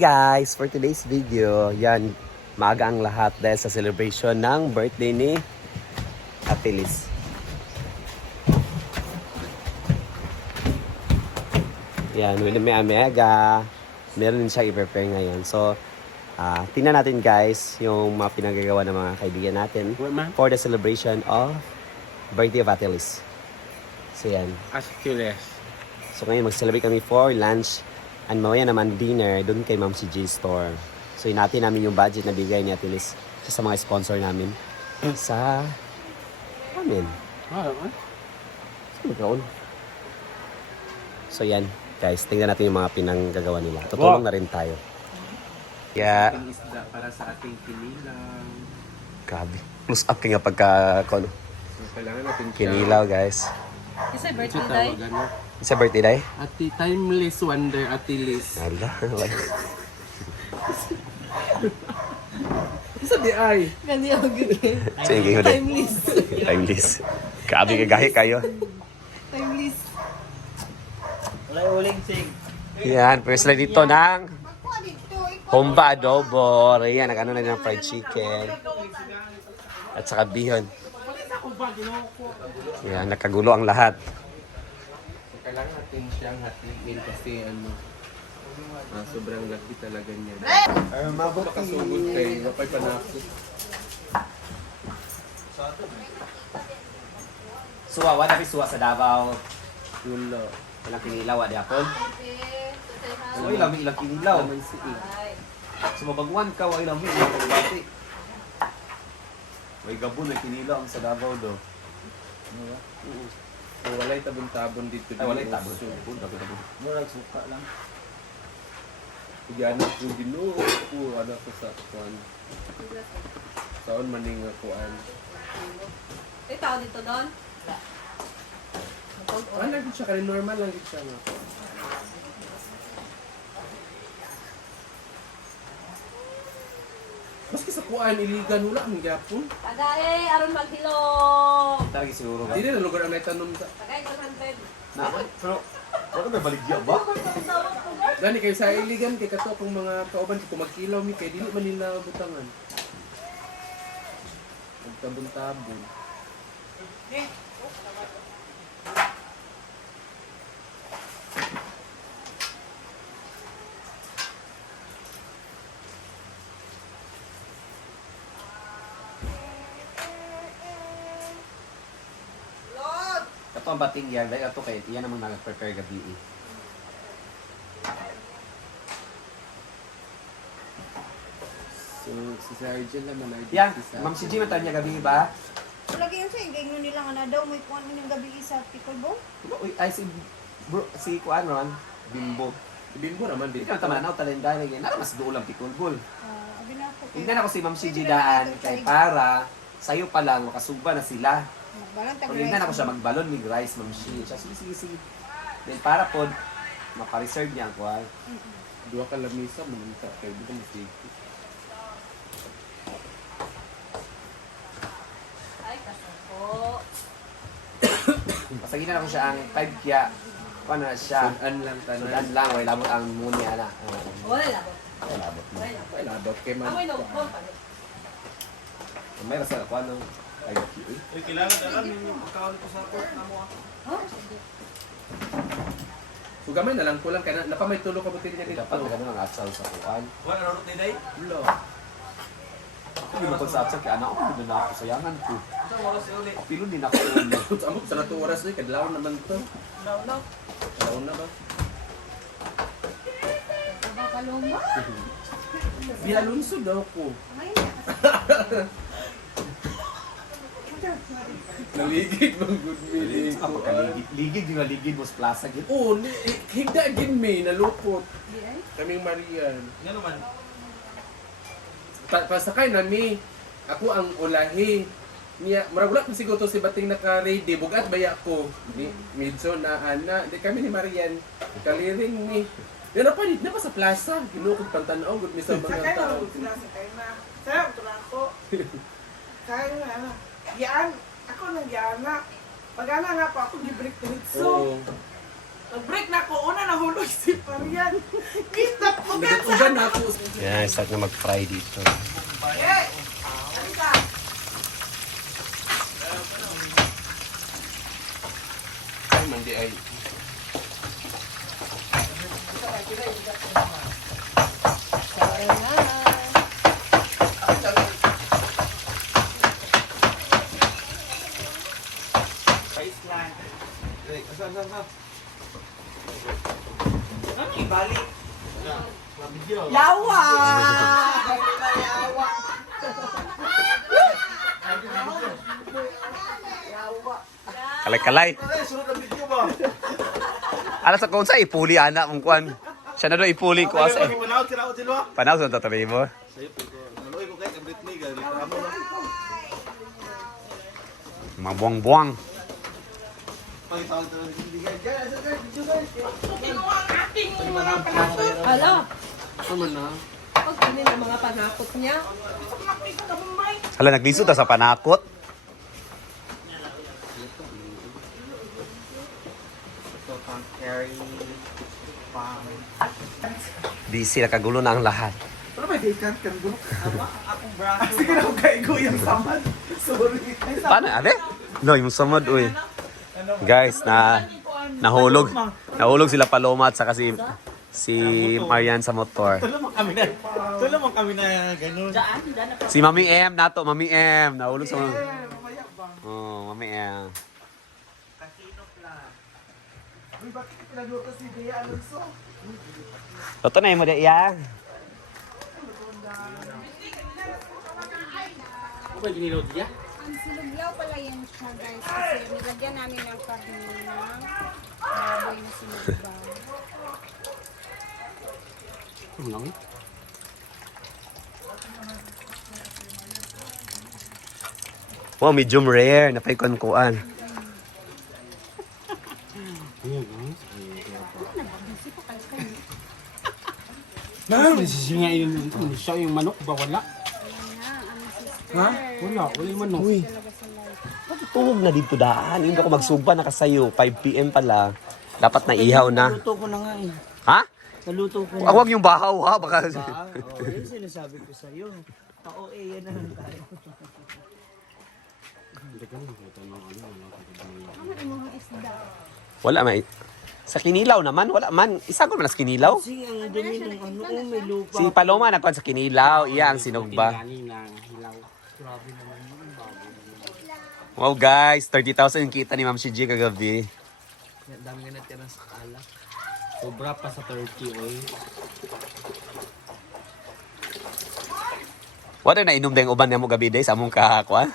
guys! For today's video, yan, maaga ang lahat dahil sa celebration ng birthday ni Ate Liz. Yan, may amega. Meron din siya i-prepare ngayon. So, tingnan natin guys yung mga pinagagawa ng mga kaibigan natin for the celebration of birthday of Ate Liz. So, yan. So, ngayon mag-celebrate kami for lunch. And mamaya naman dinner doon kay Ma'am si J Store. So hinati namin yung budget na bigay ni Ate Liz sa mga sponsor namin sa amin. So yan guys, tingnan natin yung mga pinanggagawa nila. Tutulong na rin tayo. Kaya Isda para sa ating kinilaw. grabe. Plus up kaya pagka So, kailangan natin siya. kinilaw guys. Kasi Ito birthday tawag day. ano? Sa birthday day? Ati timeless wonder, Ati Liz. Hala. Isa di ay. Gani ako gagawin. So yung gingo din. Timeless. Timeless. Grabe kagahi kayo. Timeless. Wala uling sing. Yan, first lang dito ng Humba adobo. Ayan, nag-ano na ng fried chicken. At saka bihon. Yan, nakagulo ang lahat. So, kailangan natin siyang hatiin kasi ano, sobrang laki talaga niya. Makasugod kayo, mapay panakot. Suwa, wala may suwa sa Davao. Yun na. Walang kinilaw, di ako. So, ilang kinilaw. Naman si I. So, mabagwan ka, wala may ilang pagbati. May gabon na kinilaw ang sa Davao do. So, walay tabon-tabon dito. Ay, wala yung tabon. So, Murag suka lang. Iganap yung ginoo ko, ano ko sa kuan. Saon maning kuan. May tao dito doon? Ano lang siya, kaya normal lang siya nga. Maski sa kuan, iligan, wala ang gyapon. Tagay, aron maghilom. Talaga siguro ba? Hindi na lugar ang naitanong sa... Tagay, 100. Pero, wala may baligya ba? Gani kayo sa iligan, kay kato kung mga kauban, kung magkilaw mi, kay dili man nila butangan. Magtabon-tabon. Ito ang bating yan. Dahil ito kayo, yan namang nag-prepare gabi eh. So, si Sergeant naman ay Yan, Ma'am si Jim, niya gabi ba? Lagi yun sa ingay nyo nila nga na daw, may kuwan yung gabi sa pickleball. Uy, ay si bro, si Kuan Ron, Bimbo. Bimbo naman Hindi din. ka naman, talenda na yan. Nara mas duulang pikulbul. Abi na ako. Hindi na ako si Ma'am si daan kay para sa'yo pa lang, makasuba na sila. Magbalang Pag hindi na ako siya magbalon, may rice, Ma'am si. Siya, sige. Then para po, mapareserve niya ang Kuan. Dua ka lamisa, mamunta kayo. Dito mo sige. Ay, kasako. Pasagin na ako siya ang 5 kya. Kuan na siya. Sudan lang tanan. Sudan lang, may labot ang muni, ana. Wala labot. May labot. Wala labot. Ay, labot kay man. Amoy no, bom pa. May rasa Kuan ng ay, Uy, kailangan alam yung account ko sa court na mo. So, gamay na lang ko lang. Kaya napamay tulo ka butin niya dito. dapat ganun ang atsal sa Kuan. Wala na ni day. Ulo. Hindi mo sa atsal kaya anak ko, hindi na ako sayangan ko. Sa oras si uli. Pilo din ako ulo. Amok sa nato oras ni kadlaw naman to. No. Kadlaw na ba? Kalumba? Bialunso daw ko. Naligid mong good meaning Ako ko. ligid yung ligid mo sa plaza gid. Oo, higda gin me, nalupot. Kaming Marian. Nga naman. Pasakay na mi. Ako ang ulahi. Niya, maragulat mo siguro to si Bating naka-ready. Bugat baya ko. Medyo na ana. Di kami ni Marian. Kaliring mi. Yan na pa, na pa sa plaza. Ginukod pantanaw. Good mi sa mga tao. Sarap ito lang ako. Kaya nga na. Yan. Ako nang yan na. Pag ana nga po ako gibrik diritso. Oo. Nag-break na ako. Una nahulog si Marian. Kita mo ka. Ugan na ako. Yan, start na mag-fry dito. Eh! Halika. Ay, mandi ay. Ano ibalik? Yawa! Kalay-kalay. Ay, sunod na video ba? Alas sa kung sa ipuli anak mong kwan. Siya na doon ipuli ko asa. Ay, panahon sila ako sila. Panaw sa tatabi mo. Sa'yo po ko. Naluoy ko kahit ang Britney. Galit mo na. Mabuang-buang. Pagkitawag ito ng hindi ka. Video guys. Ito ang ating mga panakot. Hala, Ano man na? pag kami ng mga panakot niya. Makita ka mamay. Hala, naglisod ta sa panakot. Ito pang carry. Pang. Busy, nakagulo na ang lahat. Ano ba dekan kan gulo? Akong braso. Sige na ako kaigo yung samad. Sorry. Paano, ate? No, yung samad, uy. Guys, nahulog. Nahulog sila Paloma at saka si Marian sa motor. Tulong mo kami na ganun. Si Mami M, nato, Mami M. Nahulog sa mga... Oh, Mami M. Uy, bakit pinagluto si Bea Alonso? Toto na yung mo iya. Ano ba ginilaw diya? Ang silugyaw pala yan siya guys. Kasi nilagyan namin ng karne ng baboy na sinugbaw. Ano lang? Wow, medium rare. Napay-kuan-kuan. Nasisingain yun. Siya yung manok ba? Wala. Ha? Wala. Wala yung manok. Uy. Tulog na dito daan. Hindi ako magsuba nakasayo. 5 PM pala. Dapat na ihaw na. Naluto ko na nga eh. Ha? Naluto ko na. Huwag yung bahaw ha. Baka... Oo, yun sinasabi ko sa'yo. Pa-OA yan na lang tayo. Wala may... Sa kinilaw naman, wala man. Isa ko man sa kinilaw. Kasi ang dumi ng ano, may lupa. Si Paloma nagkuhan sa kinilaw. Iya ang sinugba. Wow guys, 30,000 yung kita ni Ma'am Shiji kagabi. Ang dami nga natira sa alak. Sobra pa sa 30 oy. Wala na inom dahil uban niya mo gabi day sa among kahakuan.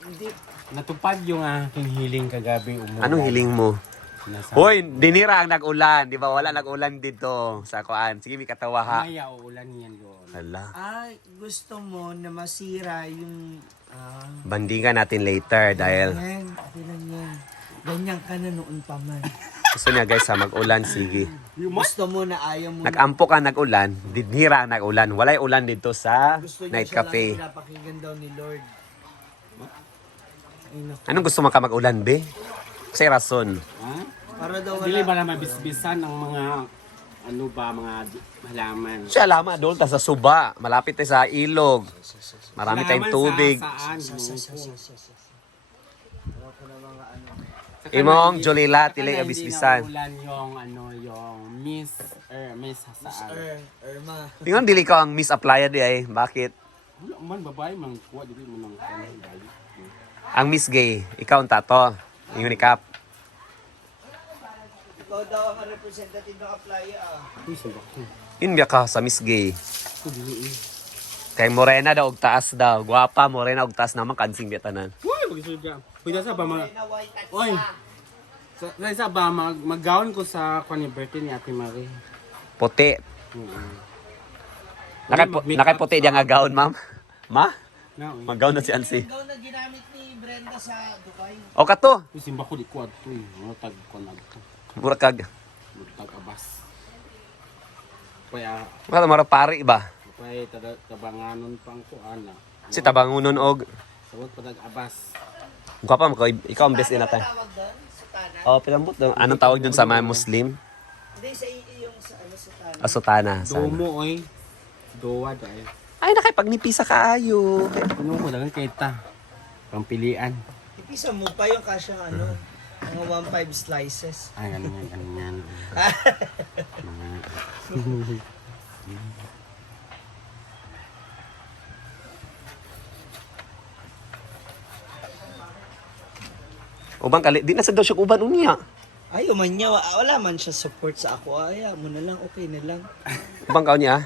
Hindi. Natupad yung aking hiling kagabi. Anong hiling mo? Hoy, dinira ang nag-ulan. Di ba wala nag-ulan dito sa kuan. Sige, may katawa ha. Maya uulan yan doon. Hala. Ay, gusto mo na masira yung... Bandingan natin later dahil Yan, okay lang yan. Ganyan ka na noon pa man. gusto niya guys sa mag-ulan. Sige. Gusto mo na ayaw mo Nag-ampo ka nag-ulan. Dinira ang nag-ulan. Walay ulan dito sa Gusto niya night siya cafe. lang pinapakinggan daw ni Lord. Ay, naku. Anong gusto mo ka mag-ulan, be? Kasi rason. Ha? Para daw Dili wala. ba na mabisbisan ang mga ano ba mga halaman? Siya lama doon ta sa suba. Malapit tayo sa ilog. Marami tayong tubig. Saan? Imong Jolila, tilay abisbisan. Ulan yung ano yung Miss saan? Irma. Tingnan dili ka ang misapply di ay. Bakit? Wala man babae man kuha dili mo nang kanang bayi. Ang Miss Gay, ikaw ang tato. Ingon ni Kap. Ikaw daw ang representative ng Aplaya Uy, sabak ko. Yun biya ka sa Miss Gay. Ko dili eh. Kay Morena daw og taas daw. Guwapa Morena og taas naman kansing biya tanan. Uy, magisod ka. Pwede sa ba mga Na white at Oy. Sa ba mag-gown ko sa kwan ni birthday ni Ate Marie. Puti. Nakay puti diya nga gown, ma'am. Ma? Na, uy. Mag-gown na si Ansi. Ikaw na ginamit ni Brenda sa Dubai. O kato. Uy, simba ko di ko adto eh. Ano tag kwan adto. Burakag. Tag abas. Kaya Wala mara pari ba? kaya tabanganon pang kuan na. Si tabangunon og Sawot pa tag abas. guwapa mo ikaw ang best in ata. Tawag doon sa Tana. Oh, pinambot daw. Anong tawag dun sa mga Muslim? Hindi, yung sa ano sa tanong. Asutana. Sana. Domo oy. Dowa dahil. Ay, nakipagnipi sa kaayo. Ano ko lang kita. Pampilian. Ipisa mo pa yung kasyang ano, mga 1.5 slices. Ay, ganyan. Ubang kali, di na sa daw siya uban unya. Ayaw man niya, wala man siya support sa ako. Ayaw mo na lang, okay na lang. Ubang ka niya.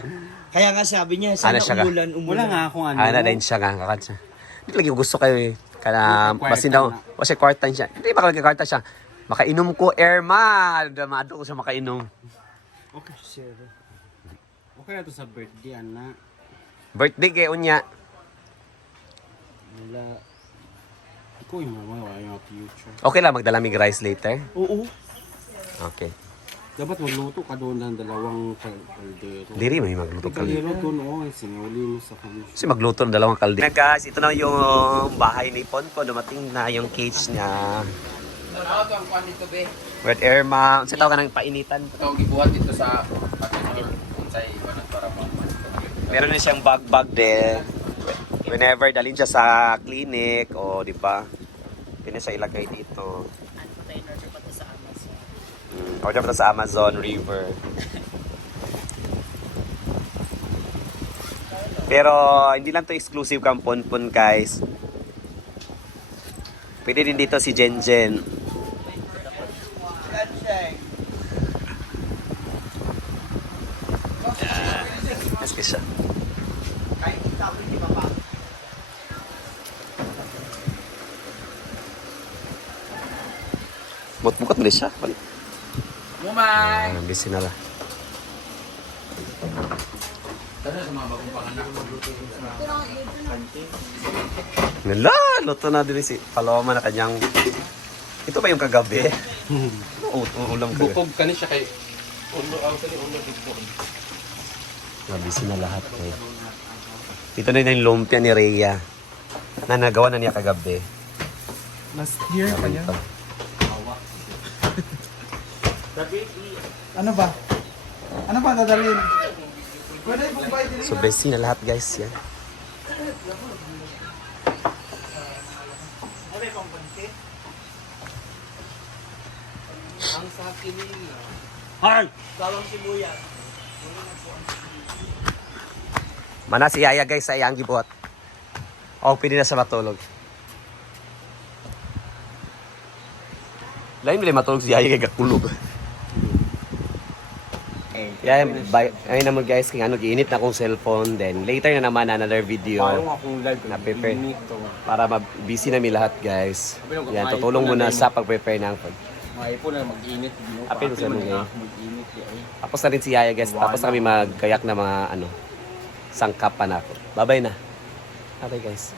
Kaya nga sabi niya, sana Ano siya ka? umulan. Wala nga akong ano. Ana din siya nga kakansa. Hindi lagi ko gusto kayo eh. Kana Kwarta basin daw. na. Kasi kwarta siya. Hindi ba kalagi kwarta siya? Makainom ko Airma. Damado ko siya makainom. Okay, sir. Okay na to sa birthday, anak. Birthday kay unya. Wala. Ikaw yung wala yung future. Okay lang magdala mig rice later. Oo. Okay. Dapat magluto ka doon ng dalawang kaldero. Diri man magluto ka. Kaldero doon, sinuli mo sa kanya. Kasi magluto ng dalawang kalde. Guys, ito na yung bahay ni Ponpo. Dumating na yung cage niya. Ano to ang kwan dito be? With Airma. Kasi tawag ka ng painitan. Ito ang gibuhat dito sa patinol. Unsay wala para mo. Meron din siyang bag din. Whenever dalhin siya sa clinic o di ba? Pwede siya ilagay dito. Order pa sa Amazon River. Pero hindi lang to exclusive kang Ponpon guys. Pwede din dito si Jenjen. Yes, siya. Bukot mo siya. Balik. Mumay! Busy na lang. Tara sa mga bagong panganak. Nala, luto na din si Paloma na kanyang... Ito ba yung kagabi? Ulam kagabi. Bukog ka ni siya kay ulo ang tali ulo dito. Busy na lahat eh. Dito na yung lumpia ni Rhea. Na nagawa na niya kagabi. Last year pa yan. Ito. Ano ba? Ano ba dadalhin? Pwede pong buy din. So busy na lahat guys yan. Ang sa akin nila. Han! Bawang sibuyas. Mana si Yaya guys sa iyang gibuhat. Oh, pwede na sa matulog. Lain bila matulog si Yaya kay gakulog. Yeah, bye. Ayun naman guys, kung ano, giinit na akong cellphone. Then later na naman another video Parang akong live na prepare to. para busy na mi lahat guys. Yan, tutulong muna sa pag-prepare ng pag. Maipo na mag-init. Apil sa mga. Mag-init. Tapos na rin si Yaya guys. Tapos na kami magkayak na mga ano, sangkap pa na ako. Bye-bye na. Bye guys.